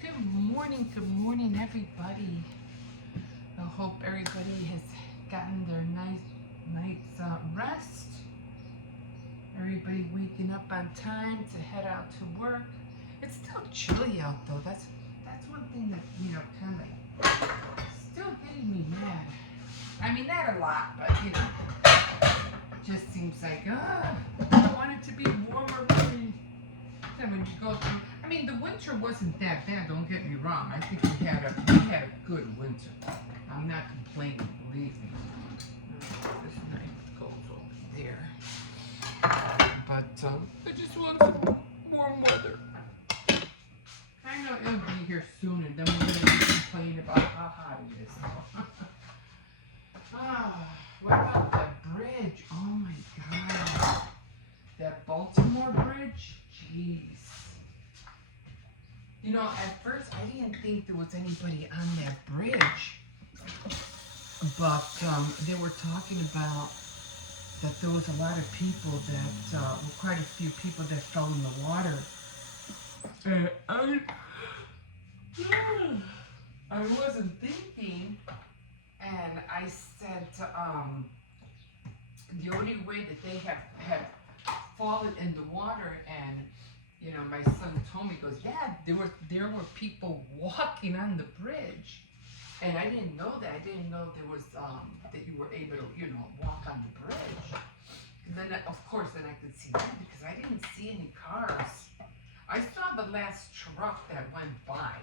Good morning, everybody. I hope everybody has gotten their night's rest. Everybody waking up on time to head out to work. It's still chilly out though. That's one thing that kind of still getting me mad. I mean, not a lot, but it just seems like I want it to be warmer. Then when you go through, I mean, the winter wasn't that bad. Don't get me wrong. I think we had a good winter. I'm not complaining, believe me. This knife goes over there. But I just want some warm weather. I know it'll be here soon, and then we're gonna be complaining about how hot it is. What about that bridge? Oh my God, that Baltimore bridge. Jeez. At first I didn't think there was anybody on that bridge, but they were talking about that there was a lot of people that, quite a few people that fell in the water. And I wasn't thinking, and I said, the only way that they had fallen in the water, and my son told me, he goes, Dad, there were people walking on the bridge, and I didn't know that. I didn't know there was that you were able to walk on the bridge. And then of course then I could see that because I didn't see any cars. I saw the last truck that went by.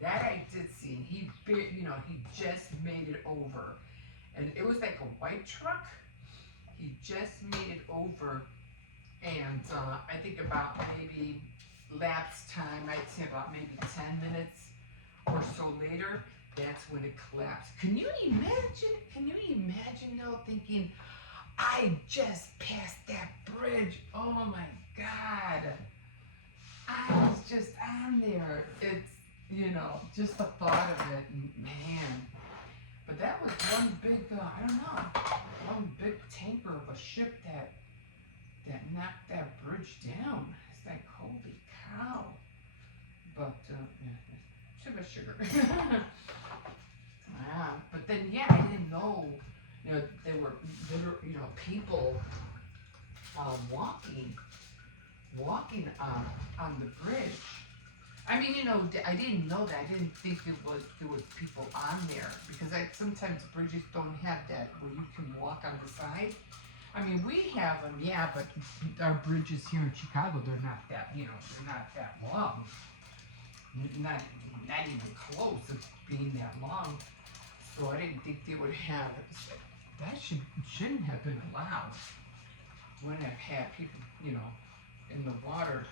That I did see, and he just made it over, and it was like a white truck. He just made it over. And I think about maybe lapse time, I'd say about maybe 10 minutes or so later, that's when it collapsed. Can you imagine though, thinking, I just passed that bridge. Oh my God. I was just on there. It's, just the thought of it, man. But that was one big, one big tanker of a ship that knocked that bridge down. It's like, holy cow. But, sugar. But then, I didn't know, there were people walking on the bridge. I mean, I didn't know that. I didn't think there was people on there, because sometimes bridges don't have that where you can walk on the side. I mean, we have them, yeah, but our bridges here in Chicago, they're not that, they're not that long. Not even close to being that long. So I didn't think they would have it. That shouldn't have been allowed. Wouldn't have had people, in the water,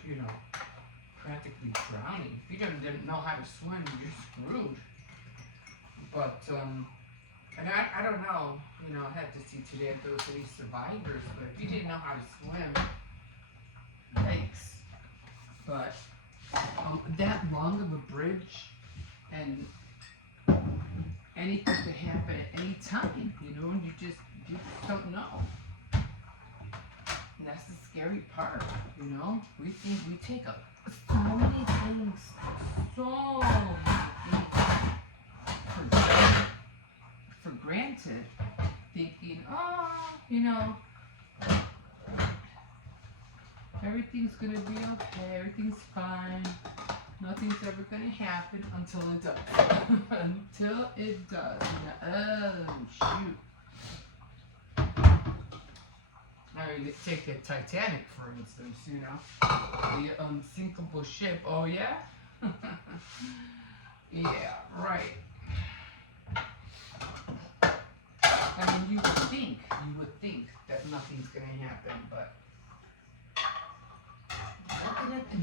practically drowning. If you didn't know how to swim, you're screwed. But, and I don't know, I had to see today if there was any survivors, but if you didn't know how to swim, thanks. But that long of a bridge, and anything could happen at any time, and you just don't know. And that's the scary part, We think we take so many things, for granted, thinking, everything's gonna be okay, everything's fine, nothing's ever gonna happen until it does. Until it does. Oh, shoot. I mean, take the Titanic, for instance, the unsinkable ship. Oh, yeah? Yeah, right. I mean, you would think that nothing's gonna happen, but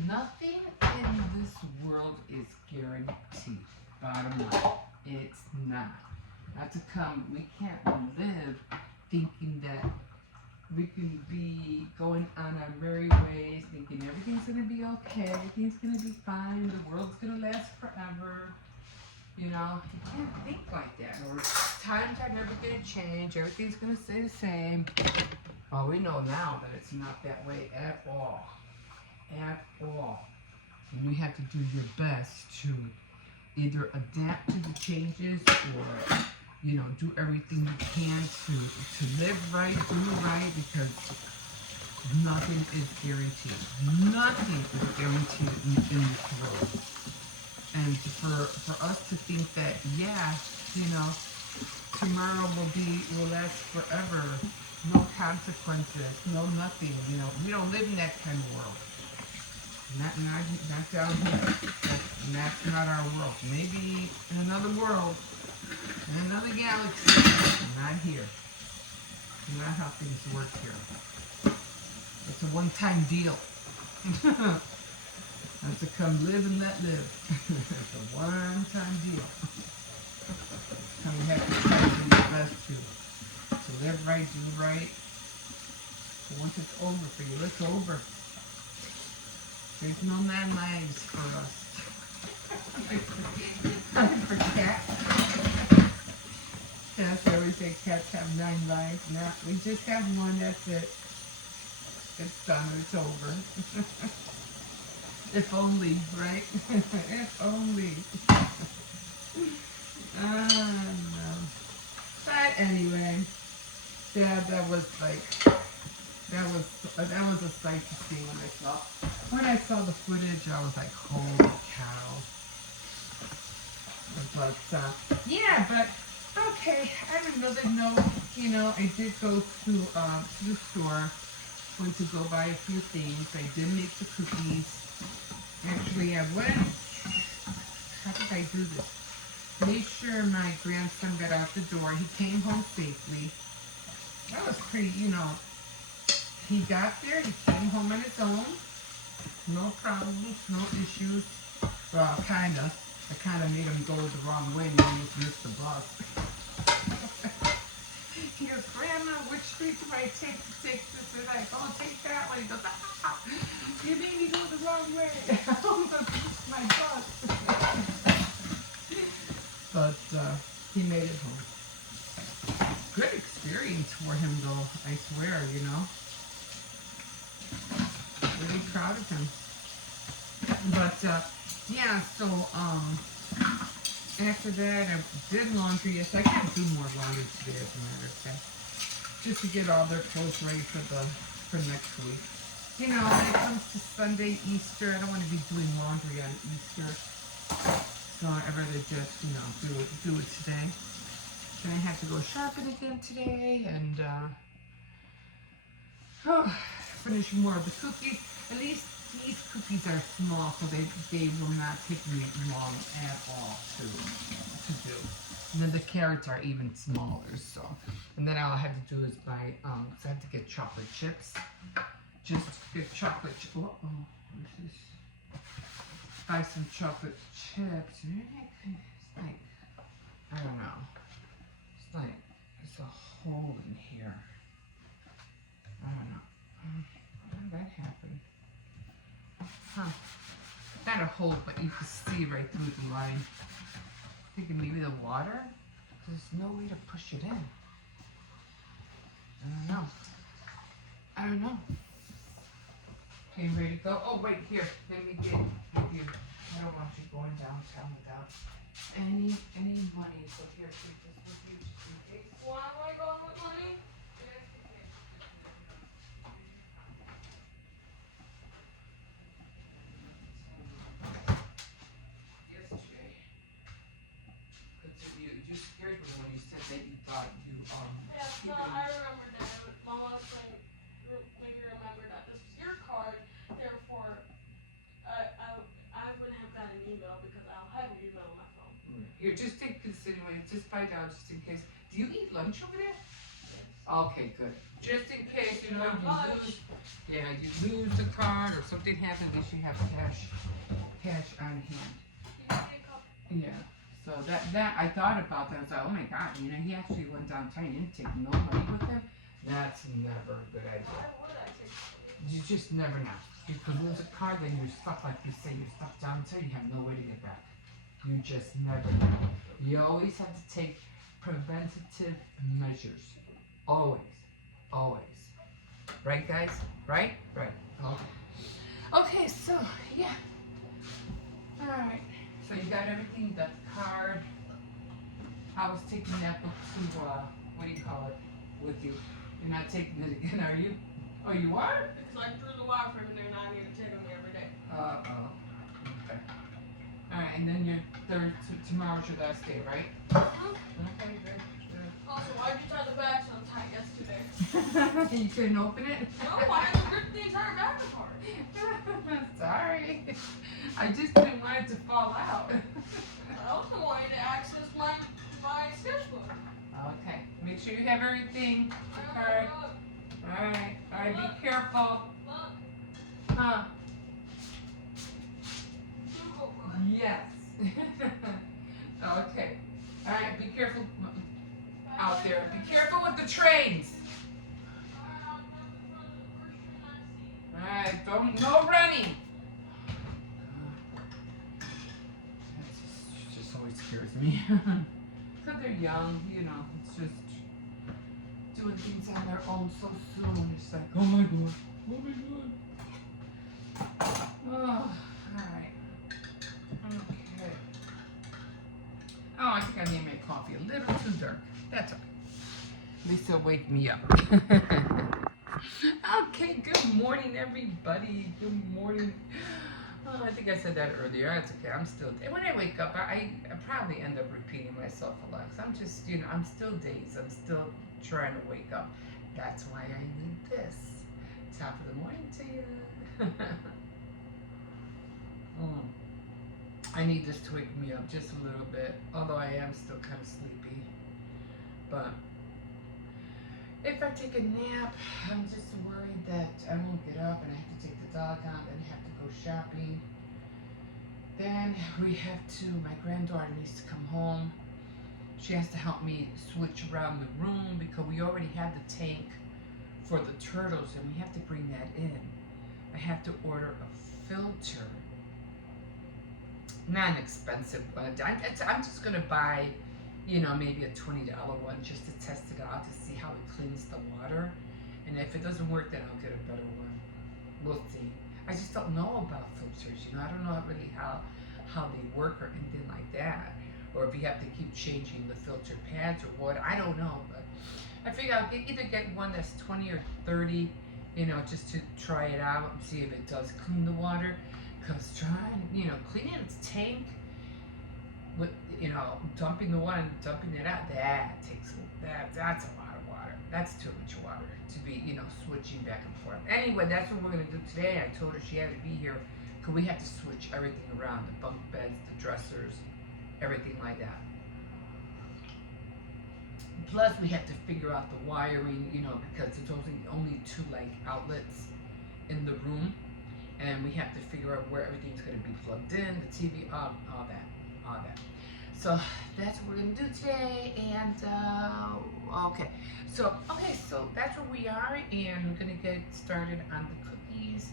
nothing in this world is guaranteed. Bottom line, it's not. Not to come, we can't live thinking that we can be going on our merry ways, thinking everything's gonna be okay, everything's gonna be fine, the world's gonna last forever. You can't think like that. Or times are never gonna change, everything's gonna stay the same. Well, we know now that it's not that way at all. At all. And you have to do your best to either adapt to the changes or, you know, do everything you can to live right, do right, because nothing is guaranteed. Nothing is guaranteed in this world. And for us to think that, yeah, you know, tomorrow will last forever, no consequences, no nothing, you know, we don't live in that kind of world. Not down here. That's not our world. Maybe in another world, in another galaxy, not here. Not how things work here. It's a one-time deal. That's to come live and let live. It's a one-time deal. And we have to try to do the best to live right, do right. But once it's over for you, it's over. There's no 9 lives for us. For cats. Cats, I always say cats have 9 lives. No, we just have one, that's it. It's done, it's over. If only, right? If only. No. But anyway, yeah, that was a sight to see when I saw the footage. I was like, holy cow. But yeah, but okay. On another note, you know, I did go to the store. Went to go buy a few things. I did make the cookies. Actually, I went. How did I do this? Made sure my grandson got out the door. He came home safely. That was pretty, you know. He got there. He came home on his own. No problems, no issues. Well, kinda. I kinda made him go the wrong way and he almost missed the bus. He goes, Grandma, which street do I take to take this? And I go, oh, take that one. He goes, ah, you made me go the wrong way. I almost missed my bus. But he made it home. Good experience for him, though, I swear, you know. Really proud of him. But, yeah, so, after that, I did laundry. Yes, I can do more laundry today, as a matter of fact. Just to get all their clothes ready for next week. You know, when it comes to Sunday, Easter, I don't want to be doing laundry on Easter. So I'd rather just, you know, do it today. Then I have to go shopping again today and finish more of the cookies. At least these cookies are small, so they will not take me long at all to do. And then the carrots are even smaller, so. And then all I have to do is buy, so I have to get chocolate chips. Just get chocolate chips. Uh-oh, what's this? Buy some chocolate chips. It's like, I don't know. It's like, there's a hole in here. I don't know. How did that happen? Huh. Not a hole, but you can see right through the line. Thinking maybe the water? There's no way to push it in. I don't know. Okay, you ready to go? Oh, wait, here. Let me give you. I don't want you going downtown without any money. So here, take this with you just in case. Why am I going with money? Yesterday. You scared me when you said that you thought you Yeah, so I remember that. Mama was saying, make you remember that this was your card. Therefore, I wouldn't have gotten an email because I'll have your email on my phone. Here, just take consideration. Just find out just in case. Do you eat lunch over there? Yes. Okay, good. Just in case, you know, Lunch. you lose the card or something happens, at least you have cash on hand. Yeah. So that I thought about that. I was like, oh my God, you know, he actually went downtown. He didn't take no money with him. That's never a good idea. Why would I take money? You just never know. You could lose a card, then you're stuck, like you say, you're stuck downtown. You have no way to get back. You just never know. You always have to take preventative measures. Always. Always. Right, guys? Right? Right. Okay. Okay, so, yeah. everything, the card. I was taking that book to, what do you call it, with you. You're not taking it again, are you? Oh, you are? Because I threw the wire from there and I need to take them every day. Okay. Alright, and then tomorrow's your last day, right? Okay, good. Also, why'd you tie the bag so tight yesterday? You couldn't open it? No, I had to rip the entire bag apart. Sorry. I just didn't want it to fall out. I also wanted to access my sketchbook. Okay. Make sure you have everything. The card. Alright. Alright, be careful. Look. Huh? Google. Yes. Okay. Alright, be careful out there. Be careful with the trains. Alright, no running. That just always scares me. Because they're young, you know, it's just doing things on their own so soon. It's like, oh my god, oh my god. Oh, alright. Okay. Oh, I think I made my coffee a little too dark. That's all right. At least it'll wake me up. Okay, good morning, everybody. Good morning. Oh, I think I said that earlier. That's okay. I'm still. When I wake up, I probably end up repeating myself a lot. Cause I'm just, you know, I'm still dazed. I'm still trying to wake up. That's why I need this. Top of the morning to you. I need this to wake me up just a little bit. Although I am still kind of sleepy. But if I take a nap, I'm just worried that I won't get up and I have to take the dog out and have to go shopping. Then we have to, my granddaughter needs to come home. She has to help me switch around the room because we already have the tank for the turtles and we have to bring that in. I have to order a filter. Not an expensive one. I'm just going to buy, you know, maybe a $20 one just to test it out to see how it cleans the water. And if it doesn't work, then I'll get a better one. We'll see. I just don't know about filters, you know. I don't know really how they work or anything like that. Or if you have to keep changing the filter pads or what. I don't know. But I figure I'll either get one that's 20 or 30, you know, just to try it out and see if it does clean the water. Because trying, you know, cleaning its tank with, you know, dumping the water and dumping it out, that's a lot of water. That's too much water to be, you know, switching back and forth. Anyway, that's what we're going to do today. I told her she had to be here because we have to switch everything around, the bunk beds, the dressers, everything like that. Plus, we have to figure out the wiring, you know, because there's only two, like, outlets in the room. And we have to figure out where everything's going to be plugged in, the TV, all that. So that's what we're going to do today. And okay, so that's where we are, and we're going to get started on the cookies.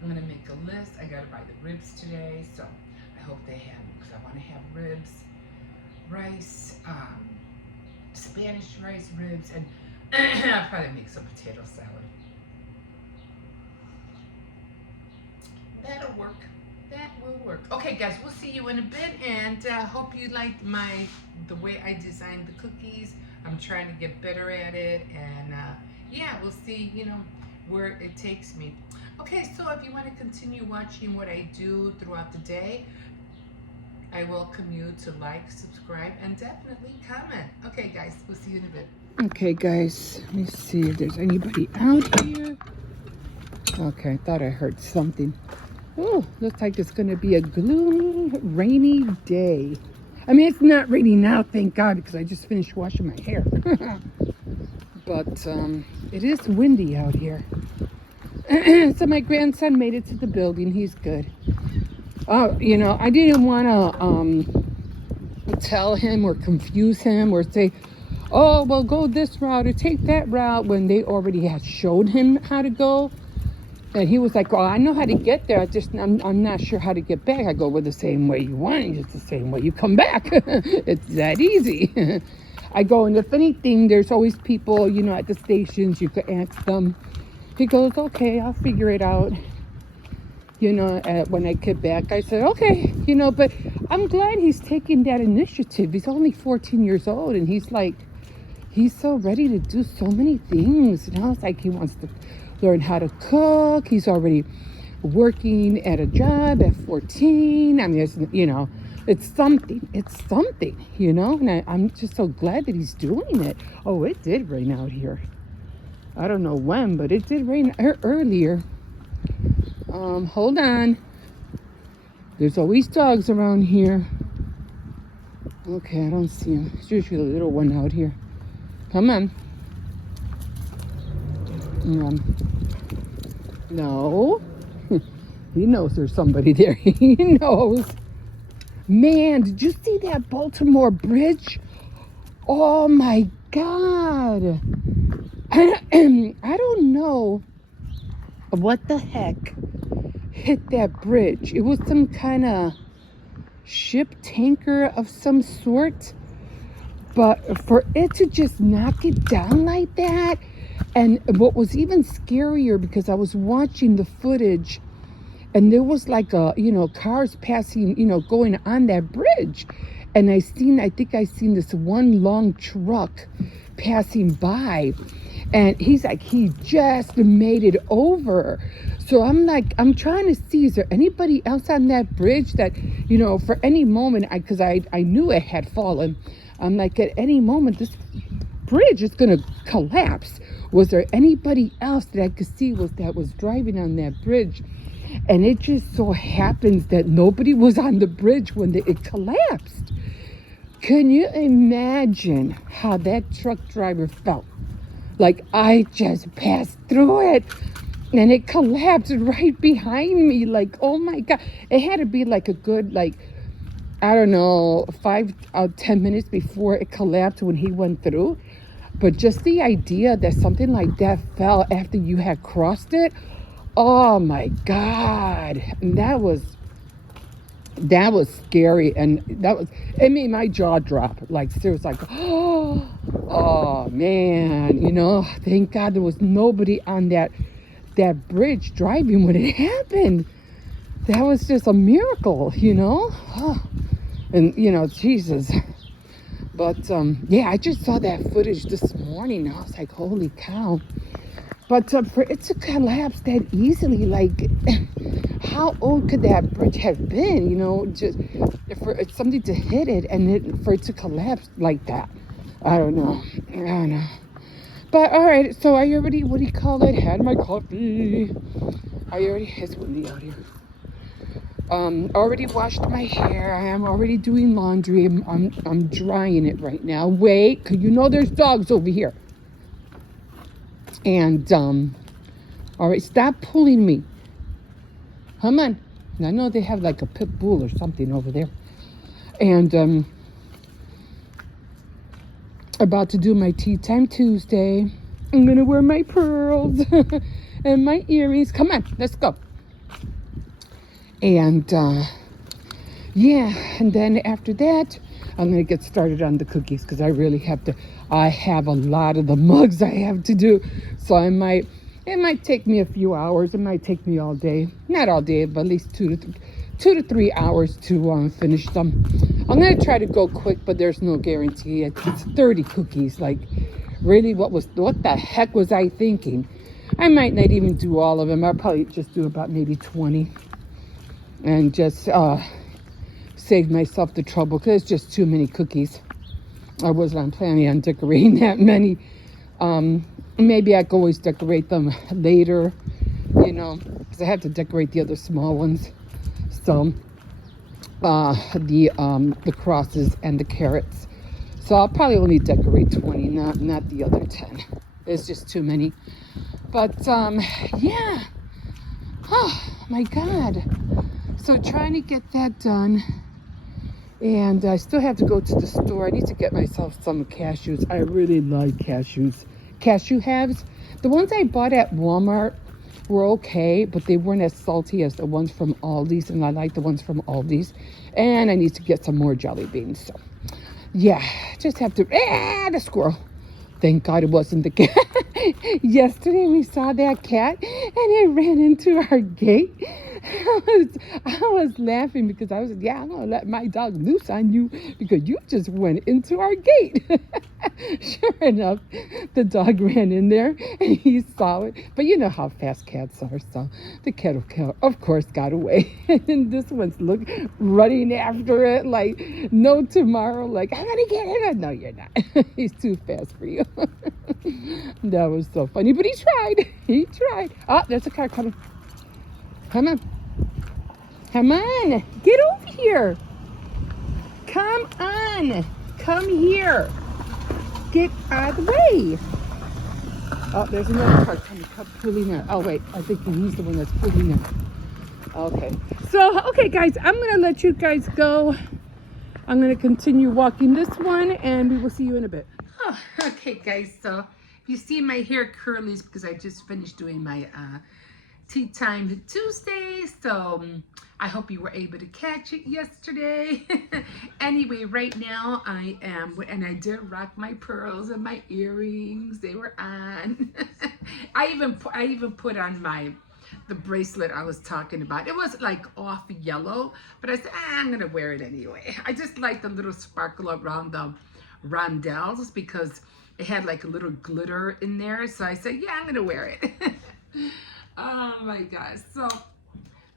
I'm going to make a list. I got to buy the ribs today, so I hope they have them because I want to have ribs, rice, Spanish rice ribs, and I'll probably make some potato salad. That'll work. That will work. Okay, guys, we'll see you in a bit, and hope you liked the way I designed the cookies. I'm trying to get better at it, and yeah, we'll see, you know, where it takes me. Okay, so if you want to continue watching what I do throughout the day, I welcome you to like, subscribe, and definitely comment. Okay, guys, we'll see you in a bit. Okay, guys, let me see if there's anybody out here. Okay, I thought I heard something. Oh, looks like it's going to be a gloomy, rainy day. I mean, it's not raining now, thank God, because I just finished washing my hair. But it is windy out here. So my grandson made it to the building. He's good. You know, I didn't want to tell him or confuse him or say, oh, well, go this route or take that route when they already had showed him how to go. And he was like, well, I know how to get there. I'm not sure how to get back. I go, well, the same way you went, it's the same way you come back. It's that easy. I go, and if anything, there's always people, you know, at the stations. You could ask them. He goes, okay, I'll figure it out. when I get back, I said, okay, but I'm glad he's taking that initiative. He's only 14 years old, and he's so ready to do so many things. It's like he wants to learn how to cook. He's already working at a job at 14. I mean, it's something, and I'm just so glad that he's doing it. Oh, it did rain out here. I don't know when, but it did rain earlier. Hold on. There's always dogs around here. Okay, I don't see him. It's usually a little one out here. Come on. No. He knows there's somebody there. He knows. Man, did you see that Baltimore Bridge? Oh my God. I don't know what the heck hit that bridge. It was some kind of ship tanker of some sort. But for it to just knock it down like that, and what was even scarier, because I was watching the footage, and there was like cars passing, going on that bridge. And I think I seen this one long truck passing by, and he's like, he just made it over. So I'm trying to see, is there anybody else on that bridge that, for any moment, because I knew it had fallen. I'm like, at any moment, this bridge is going to collapse. Was there anybody else that I could see that was driving on that bridge? And it just so happens that nobody was on the bridge when it collapsed. Can you imagine how that truck driver felt? Like, I just passed through it and it collapsed right behind me. Like, oh my God. It had to be like a good, I don't know, 5-10 minutes before it collapsed when he went through. But just the idea that something like that fell after you had crossed it, oh my God. And that was scary. And it made my jaw drop. Like, seriously, oh man, thank God there was nobody on that bridge driving when it happened. That was just a miracle, and Jesus. But yeah, I just saw that footage this morning. I was like, holy cow. But for it to collapse that easily, like, how old could that bridge have been? Just for something to hit it and for it to collapse like that. I don't know. But all right, so I already, had my coffee. It's windy out here. Already washed my hair. I am already doing laundry. I'm drying it right now. Wait, 'cause there's dogs over here. And all right, stop pulling me. Come on. I know they have like a pit bull or something over there. And about to do my Tea Time Tuesday. I'm gonna wear my pearls and my earrings. Come on, let's go. And yeah, and then after that, I'm gonna get started on the cookies, because I really have to. I have a lot of the mugs I have to do, so it might take me a few hours. It might take me all day, not all day, but at least 2 to 3 hours to finish them. I'm gonna try to go quick, but there's no guarantee. It's 30 cookies. Like, really, what the heck was I thinking? I might not even do all of them. I'll probably just do about maybe 20, and just save myself the trouble, because it's just too many cookies. I wasn't planning on decorating that many. Maybe I could always decorate them later, because I have to decorate the other small ones. So the crosses and the carrots. So I'll probably only decorate 20, not the other 10. It's just too many. But yeah. Oh my God. So trying to get that done. And I still have to go to the store. I need to get myself some cashews. I really like cashews. Cashew halves. The ones I bought at Walmart were okay, but they weren't as salty as the ones from Aldi's, and I like the ones from Aldi's. And I need to get some more jelly beans. So yeah, just have to. The squirrel. Thank God it wasn't the cat. Yesterday we saw that cat and it ran into our gate. I was laughing because I was, yeah, I'm gonna let my dog loose on you because you just went into our gate. Sure enough, the dog ran in there and he saw it. But you know how fast cats are, so the cat, of course, got away. And this one's running after it like no tomorrow. Like, I'm gonna get him. No, you're not. He's too fast for you. That was so funny, but he tried. He tried. Oh, there's a car coming. Come on. Come on. Get over here. Come on. Come here. Get out of the way. Oh, there's another car coming, pulling in. Oh, wait. I think he's the one that's pulling in. Okay. So, okay, guys. I'm going to let you guys go. I'm going to continue walking this one, and we will see you in a bit. Oh, okay, guys. So, if you see my hair curly, it's because I just finished doing my Tea Time Tuesday. So, I hope you were able to catch it yesterday. Anyway, right now I am, and I did rock my pearls and my earrings. They were on. I even put on the bracelet I was talking about. It was like off yellow, but I said, I'm gonna wear it anyway. I just like the little sparkle around the rondelles because it had like a little glitter in there. So I said, yeah, I'm gonna wear it. Oh my gosh. So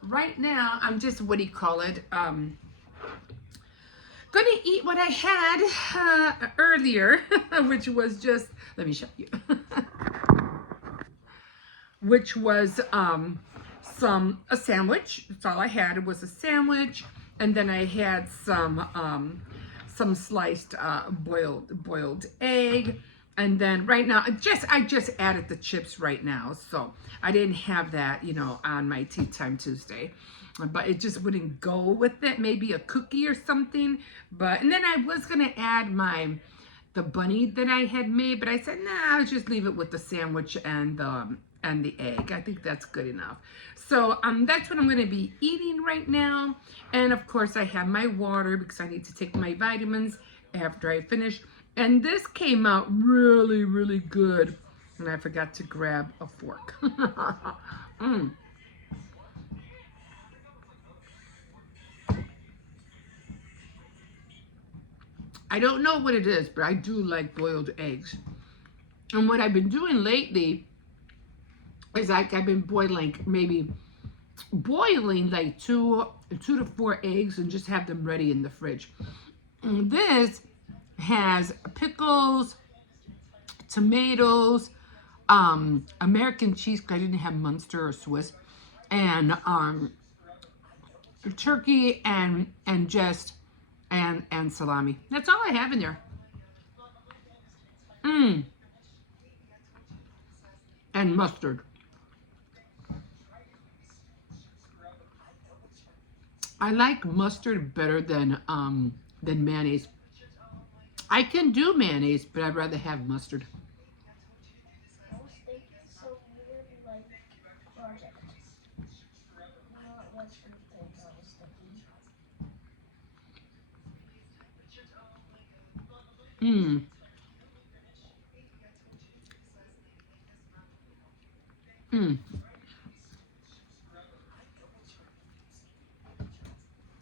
right now I'm just, what do you call it? Gonna eat what I had earlier, which was just, let me show you. Which was a sandwich. That's all I had. It was a sandwich, and then I had some sliced boiled egg. And then right now, I just added the chips right now. So I didn't have that, on my Tea Time Tuesday. But it just wouldn't go with it. Maybe a cookie or something. And then I was going to add the bunny that I had made. But I said, nah, I'll just leave it with the sandwich and the egg. I think that's good enough. So that's what I'm going to be eating right now. And of course, I have my water because I need to take my vitamins after I finish. And this came out really, really good. And I forgot to grab a fork. I don't know what it is, but I do like boiled eggs. And what I've been doing lately is like I've been boiling like two to 4 eggs and just have them ready in the fridge. And this has pickles, tomatoes, American cheese, because I didn't have Munster or Swiss, and turkey and salami. That's all I have in there. And mustard. I like mustard better than mayonnaise. I can do mayonnaise, but I'd rather have mustard. I was thinking, so weird, like, project. Not Western things, I was thinking.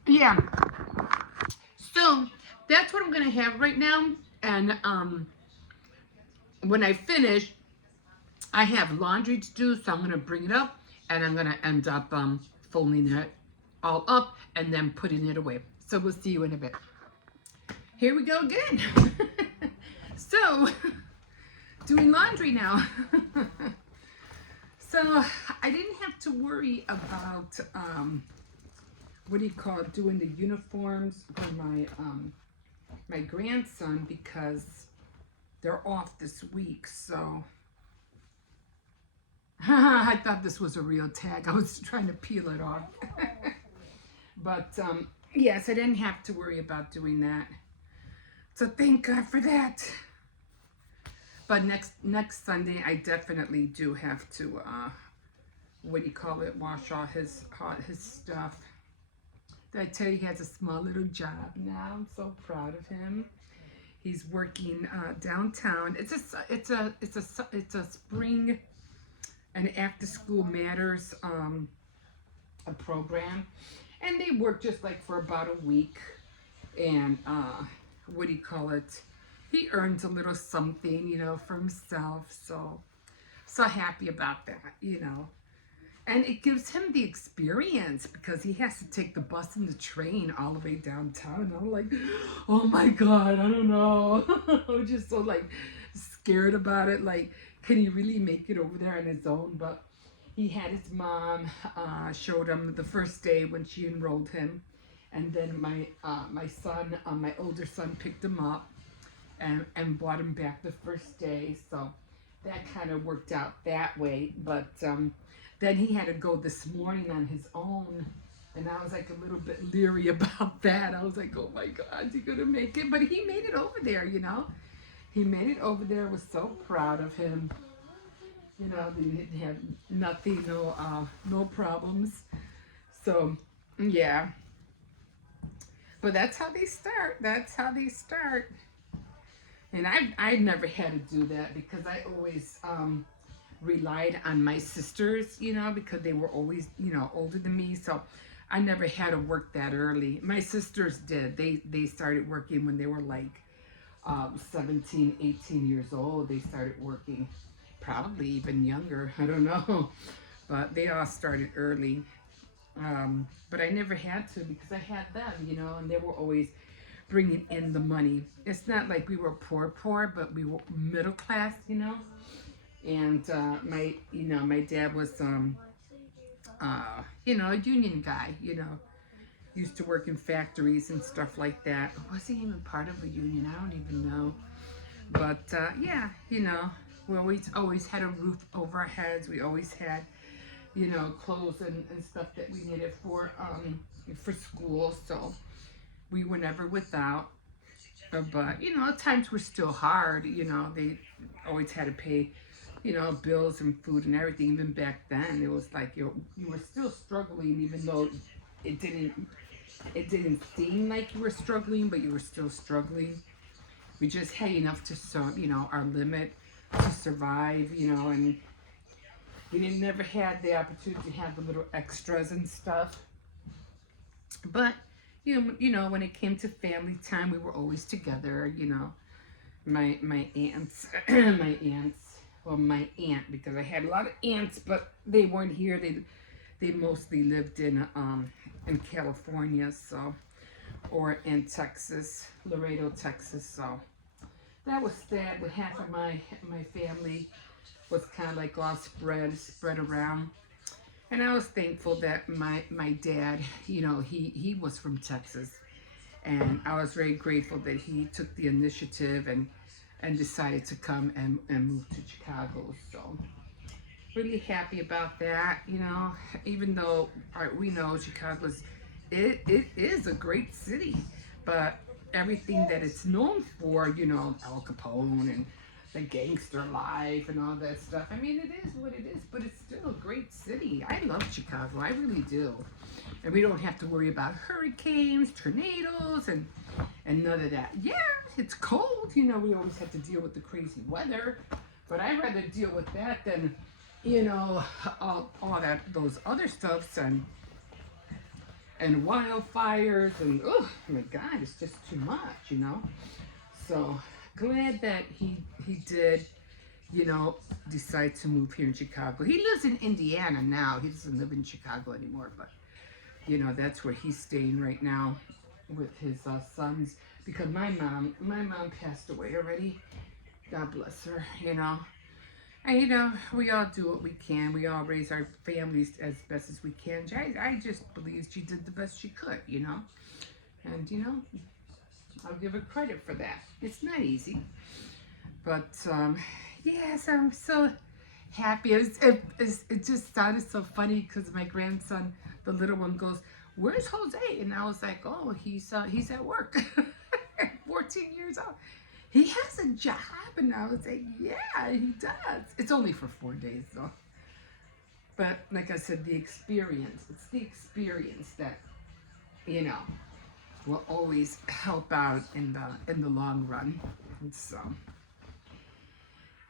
Yeah. So that's what I'm gonna have right now. And when I finish, I have laundry to do, so I'm gonna bring it up and I'm gonna end up folding it all up and then putting it away. So we'll see you in a bit. Here we go again. So doing laundry now. So I didn't have to worry about what do you call it, doing the uniforms for my grandson because they're off this week. So I thought this was a real tag. I was trying to peel it off. But yes, I didn't have to worry about doing that. So thank God for that. But next Sunday, I definitely do have to, what do you call it, wash all his stuff. Did I tell you he has a small little job now? I'm so proud of him. He's working downtown. It's a spring and after school matters a program, and they work just like for about a week, and what do you call it? He earns a little something, for himself. So happy about that, And it gives him the experience because he has to take the bus and the train all the way downtown. And I'm like, oh my God, I don't know. I'm just so like scared about it. Like, can he really make it over there on his own? But he had his mom showed him the first day when she enrolled him. And then my son, my older son, picked him up and brought him back the first day. So that kind of worked out that way. But then he had to go this morning on his own. And I was like a little bit leery about that. I was like, oh my God, is he going to make it? But he made it over there, He made it over there. I was so proud of him. They didn't have nothing, no problems. So, yeah. But that's how they start. And I never had to do that because I always relied on my sisters, because they were always, older than me. So I never had to work that early. My sisters did. They started working when they were like 17, 18 years old. They started working, probably even younger. I don't know. But they all started early. But I never had to because I had them, and they were always bringing in the money. It's not like we were poor, but we were middle class, And my dad was a union guy, used to work in factories and stuff like that. Was he even part of a union? I don't even know. But yeah, we always had a roof over our heads. We always had, clothes and stuff that we needed for school. So we were never without. But at times were still hard. They always had to pay, bills and food and everything. Even back then, it was like you were still struggling, even though it didn't seem like you were struggling, but you were still struggling. We just had enough to our limit to survive, and we never had the opportunity to have the little extras and stuff. But when it came to family time, we were always together. My aunts, my aunt, because I had a lot of aunts, but they weren't here. They mostly lived in California, or in Texas, Laredo, Texas. So that was sad. With half of my family was kind of like all spread around. And I was thankful that my dad, he was from Texas. And I was very grateful that he took the initiative and decided to come and move to Chicago. So really happy about that, even though we know Chicago's, it is a great city, but everything that it's known for, Al Capone and the gangster life and all that stuff. I mean, it is what it is, but it's still a great city. I love Chicago, I really do. And we don't have to worry about hurricanes, tornadoes, and none of that. Yeah, it's cold, we always have to deal with the crazy weather, but I'd rather deal with that than, all those other stuffs and wildfires and oh my God, it's just too much, So glad that he did, decide to move here in Chicago. He lives in Indiana now. He doesn't live in Chicago anymore, but that's where he's staying right now with his sons. Because my mom passed away already. God bless her, And we all do what we can. We all raise our families as best as we can. I just believe she did the best she could, And I'll give her credit for that. It's not easy. But yes, I'm so happy. It just sounded so funny because my grandson, the little one, goes, "Where's Jose?" And I was like, "Oh, he's at work." 14 years old. He has a job, and I was like, yeah, he does. It's only for 4 days, though. But like I said, it's the experience that, will always help out in the long run. And so,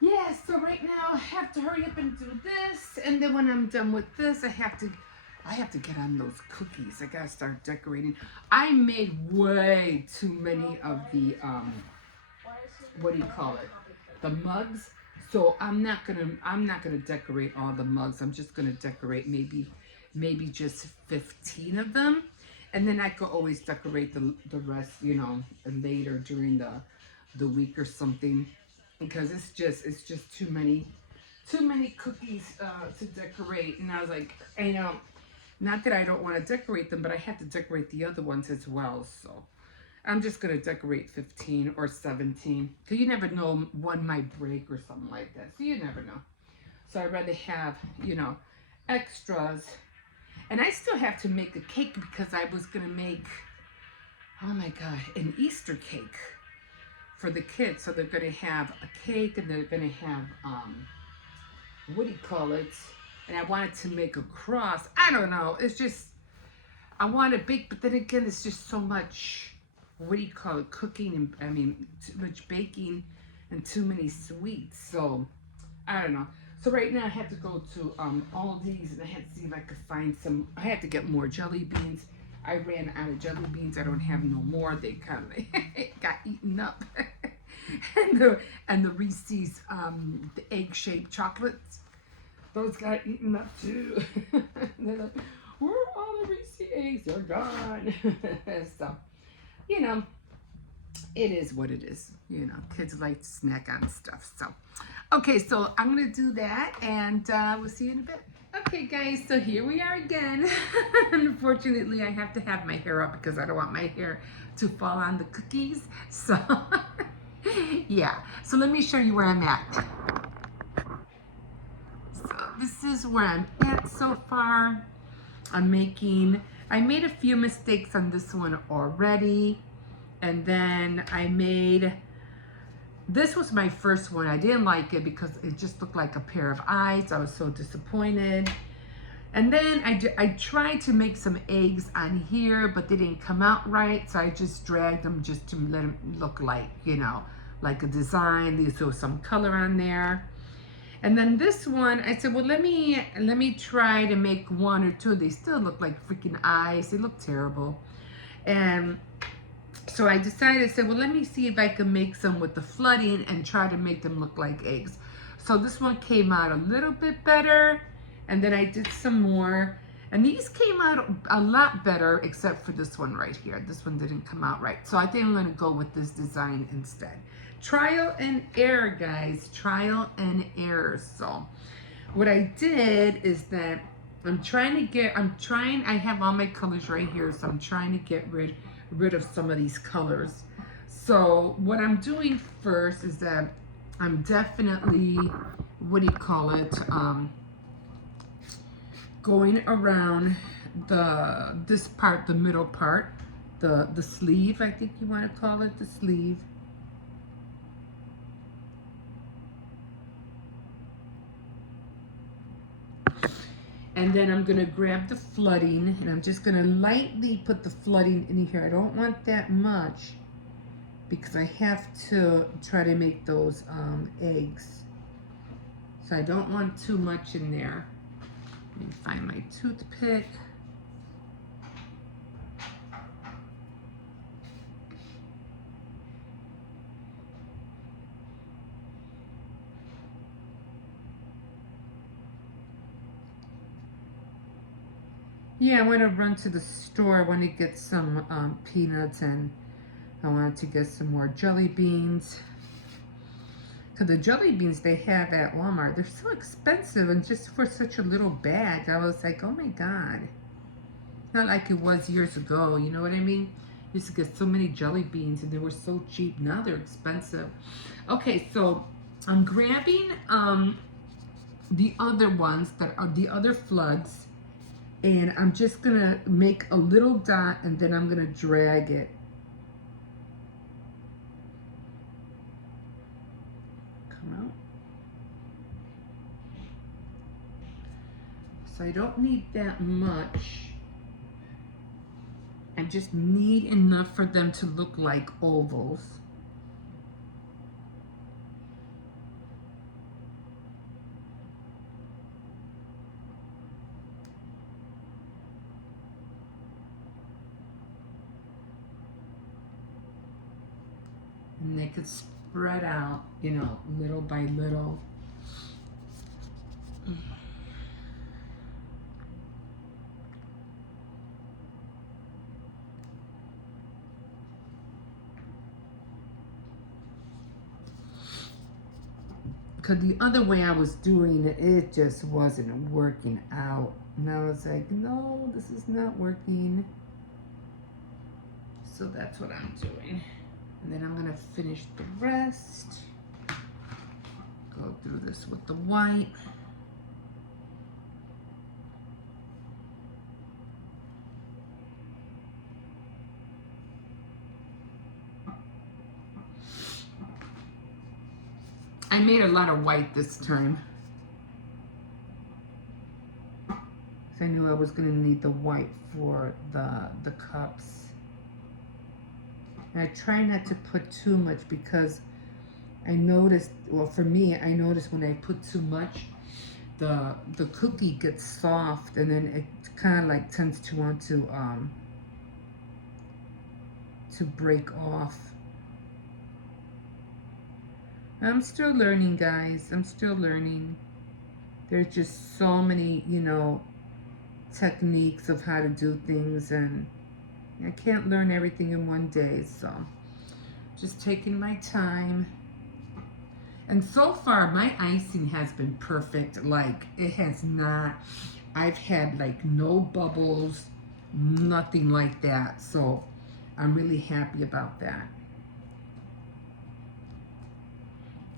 yeah, so right now I have to hurry up and do this, and then when I'm done with this, I have to I have to get on those cookies. I gotta start decorating. I made way too many of the what do you call it? The mugs. So I'm not gonna decorate all the mugs. I'm just gonna decorate maybe just 15 of them, and then I could always decorate the rest, you know, later during the week or something, because it's just too many cookies to decorate. And I was like, you know, not that I don't want to decorate them, but I had to decorate the other ones as well. So I'm just gonna decorate 15 or 17, because you never know, one might break or something like that. So you never know. So I'd rather have, you know, extras. And I still have to make a cake, because I was gonna make, oh my God, an Easter cake for the kids. So they're gonna have a cake, and they're gonna have what do you call it? And I wanted to make a cross. I don't know. It's just, I want to bake, but then again, it's just so much, what do you call it? Cooking, and I mean, too much baking and too many sweets. So I don't know. So right now I have to go to Aldi's, and I had to see if I could find some. I had to get more jelly beans. I ran out of jelly beans. I don't have no more. They kind of got eaten up. and the Reese's the egg-shaped chocolates, those got eaten up too. They're like, where are all the Reese's eggs? They're gone. So, you know, it is what it is. You know, kids like to snack on stuff. So, okay, so I'm gonna do that, and we'll see you in a bit. Okay, guys, so here we are again. Unfortunately, I have to have my hair up because I don't want my hair to fall on the cookies. So, yeah. So let me show you where I'm at. So this is where I'm at so far. I made a few mistakes on this one already. And then this was my first one. I didn't like it because it just looked like a pair of eyes. I was so disappointed. And then I tried to make some eggs on here, but they didn't come out right. So I just dragged them just to let them look like, you know, like a design. These was some color on there. And then this one, I said, well, let me try to make one or two. They still look like freaking eyes. They look terrible. And so I decided, I said, well, let me see if I can make some with the flooding and try to make them look like eggs. So this one came out a little bit better. And then I did some more. And these came out a lot better, except for this one right here. This one didn't come out right. So I think I'm going to go with this design instead. Trial and error, guys. Trial and error. So what I did is that I have all my colors right here. So I'm trying to get rid of some of these colors. So what I'm doing first is that I'm definitely, what do you call it? Going around this part, the middle part, the sleeve, I think you want to call it, the sleeve. And then I'm going to grab the flooding, and I'm just going to lightly put the flooding in here. I don't want that much because I have to try to make those eggs. So I don't want too much in there. Let me find my toothpick. Yeah, I want to run to the store. I want to get some peanuts, and I wanted to get some more jelly beans. Because the jelly beans they have at Walmart, they're so expensive, and just for such a little bag, I was like, oh my God. Not like it was years ago, you know what I mean? Used to get so many jelly beans, and they were so cheap. Now they're expensive. Okay, so I'm grabbing the other ones that are the other floods, and I'm just gonna make a little dot, and then I'm gonna drag it. Come out. So I don't need that much. I just need enough for them to look like ovals. And they could spread out, you know, little by little. Because the other way I was doing it, it just wasn't working out. And I was like, no, this is not working. So that's what I'm doing. And then I'm going to finish the rest. Go through this with the white. I made a lot of white this time. So I knew I was going to need the white for the cups. And I try not to put too much because I noticed, well for me, I noticed when I put too much, the cookie gets soft and then it kind of like tends to want to break off. I'm still learning, guys. I'm still learning. There's just so many, you know, techniques of how to do things, and I can't learn everything in one day, so just taking my time. And so far, my icing has been perfect. Like, it has not, I've had like no bubbles, nothing like that. So I'm really happy about that.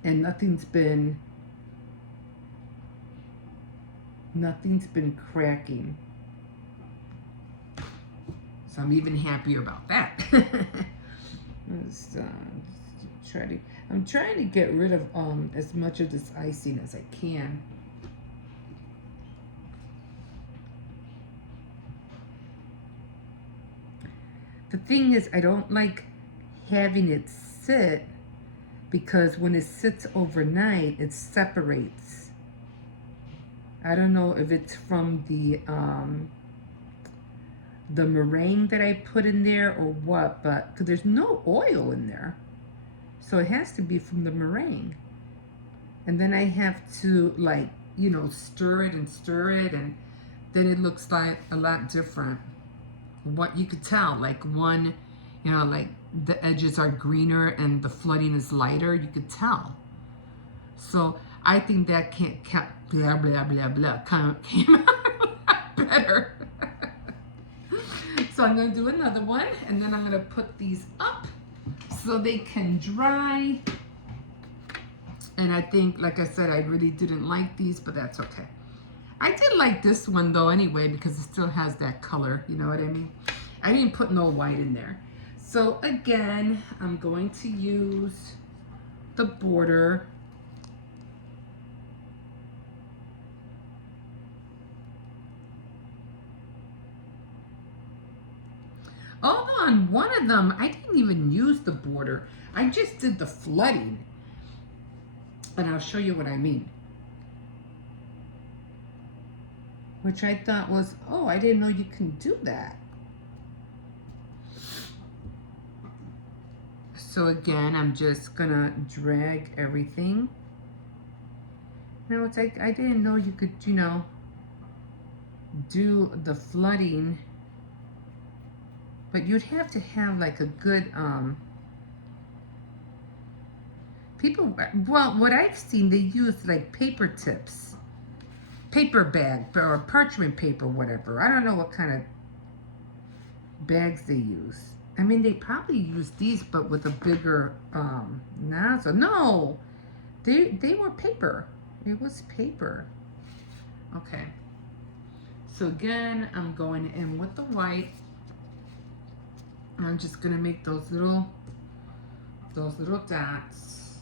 And nothing's been cracking. So I'm even happier about that. I'm trying to get rid of as much of this icing as I can. The thing is, I don't like having it sit, because when it sits overnight, it separates. I don't know if it's from the meringue that I put in there or what, but because there's no oil in there. So it has to be from the meringue. And then I have to, like, you know, stir it, and then it looks like a lot different. What you could tell, like one, you know, like the edges are greener and the flooding is lighter, you could tell. So I think that blah, blah, blah, blah, came out a lot better. So I'm going to do another one, and then I'm going to put these up so they can dry. And I think, like I said, I really didn't like these, but that's okay. I did like this one though anyway, because it still has that color, you know what I mean? I didn't put no white in there. So again, I'm going to use the border. Although on one of them, I didn't even use the border. I just did the flooding. And I'll show you what I mean. Which I thought was, oh, I didn't know you can do that. So again, I'm just gonna drag everything. Now it's like, I didn't know you could, you know, do the flooding. But you'd have to have like a good, people, well, what I've seen, they use like paper tips, paper bag, or parchment paper, whatever. I don't know what kind of bags they use. I mean, they probably use these, but with a bigger nozzle. No, they were paper. It was paper. Okay. So again, I'm going in with the white. I'm just gonna make those little dots.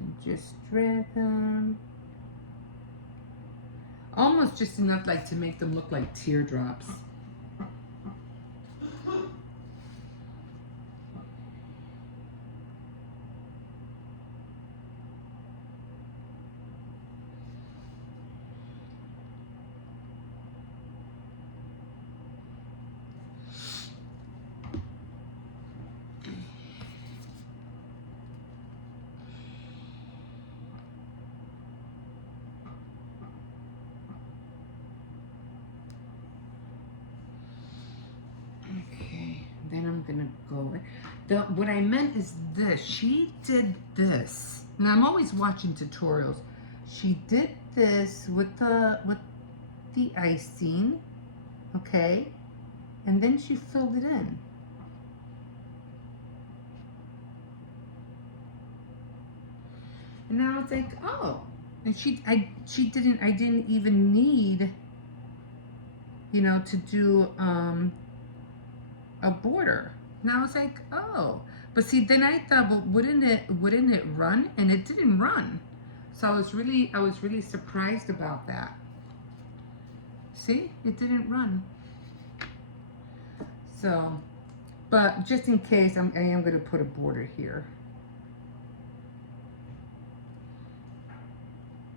And just drag them. Almost just enough like to make them look like teardrops. what I meant is this. She did this. Now I'm always watching tutorials. She did this with the icing, okay? And then she filled it in. And I was like, oh. And I didn't even need, you know, to do a border. And I was like, oh. But see, then I thought, well, wouldn't it run? And it didn't run. So I was really surprised about that. See, it didn't run. So, but just in case, I am going to put a border here.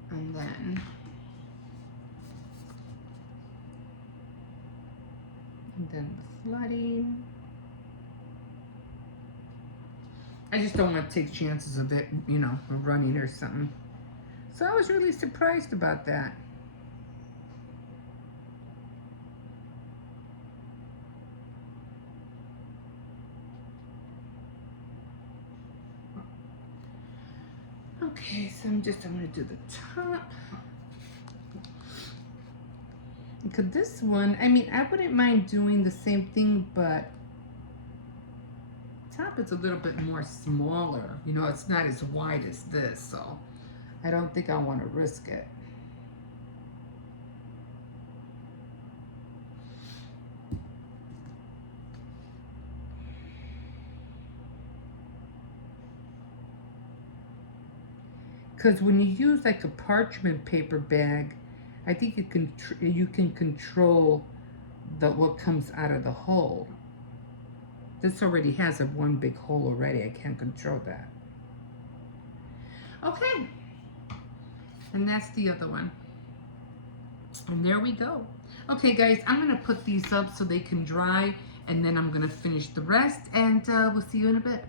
And then the flooding. I just don't want to take chances of it, you know, running or something. So I was really surprised about that. Okay, so I'm going to do the top. Because this one, I mean, I wouldn't mind doing the same thing, but top is a little bit more smaller. You know, it's not as wide as this, so I don't think I want to risk it. Because when you use like a parchment paper bag, I think you can control what comes out of the hole. This already has one big hole already. I can't control that. Okay. And that's the other one. And there we go. Okay, guys, I'm going to put these up so they can dry, and then I'm going to finish the rest, and we'll see you in a bit.